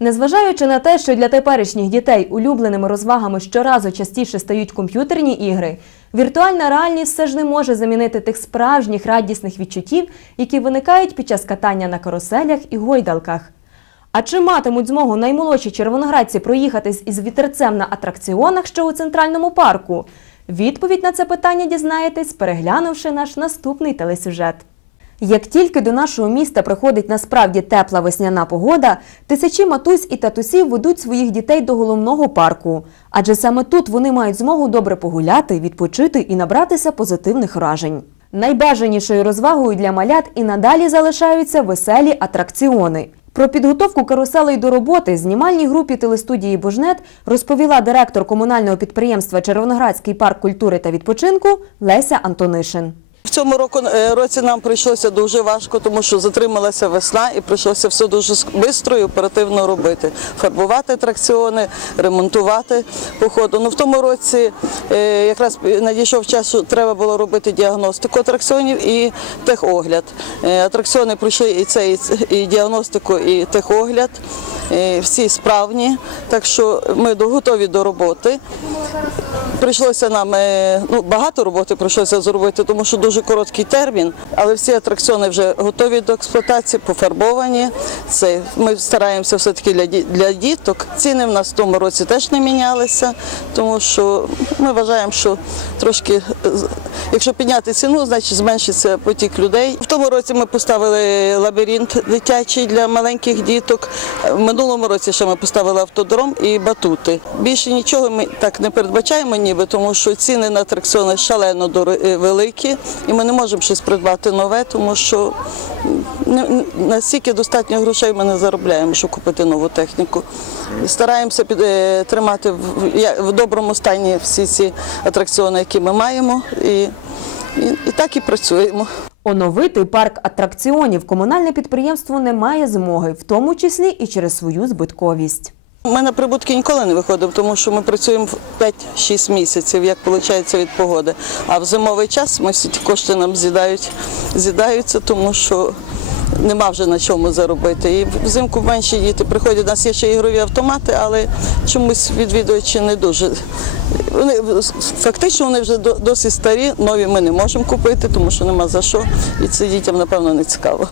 незважаючи на те, що для теперішніх дітей улюбленими розвагами щоразу частіше стають комп'ютерні ігри, віртуальна реальність все ж не може замінити тих справжніх радісних відчуттів, які виникають під час катання на каруселях і гойдалках. А чи матимуть змогу наймолодші червоноградці проїхатись із вітерцем на атракціонах, що у центральному парку? Відповідь на це питання дізнаєтесь, переглянувши наш наступний телесюжет. Як тільки до нашого міста приходить насправді тепла весняна погода, тисячі матусь і татусів ведуть своїх дітей до головного парку. Адже саме тут вони мають змогу добре погуляти, відпочити і набратися позитивних вражень. Найбажанішою розвагою для малят і надалі залишаються веселі атракціони. Про підготовку каруселей до роботи знімальній групі телестудії Божнет розповіла директор комунального підприємства Червоноградський парк культури та відпочинку Леся Антонишин. В цьому року, е, році нам прийшлося дуже важко, тому що затрималася весна і прийшлося все дуже швидко і оперативно робити. Фарбувати атракціони, ремонтувати по ходу. Ну, в тому році е, якраз надійшов час, що треба було робити діагностику атракціонів і техогляд. Е, Атракціони пройшли і, це- і діагностику, і техогляд. Е, Всі справні, так що ми готові до роботи. Прийшлося нам е, ну, багато роботи прийшлося зробити, тому що дуже короткий термін, але всі атракціони вже готові до експлуатації, пофарбовані. Це ми стараємося все-таки для, для діток. Ціни в нас в тому році теж не мінялися, тому що ми вважаємо, що трошки, е, якщо підняти ціну, значить зменшиться потік людей. В тому році ми поставили лабіринт дитячий для маленьких діток. Минулому році ще ми поставили автодром і батути. Більше нічого ми так не передбачаємо, ніби тому що ціни на атракціони шалено е, великі, і ми не можемо щось придбати нове, тому що настільки достатньо грошей ми не заробляємо, щоб купити нову техніку. Стараємося е, тримати в доброму стані всі ці атракціони, які ми маємо, і, і, і так і працюємо. Оновити парк атракціонів комунальне підприємство не має змоги, в тому числі і через свою збитковість. У мене прибутки ніколи не виходив, тому що ми працюємо в 5-6 місяців, як виходить від погоди. А в зимовий час ми всі ті кошти нам з'їдають, з'їдаються, тому що нема вже на чому заробити. І взимку менші діти приходять, у нас є ще ігрові автомати, але чомусь відвідувачі не дуже. Вони фактично вони вже досить старі, нові ми не можемо купити, тому що нема за що, і це дітям напевно не цікаво.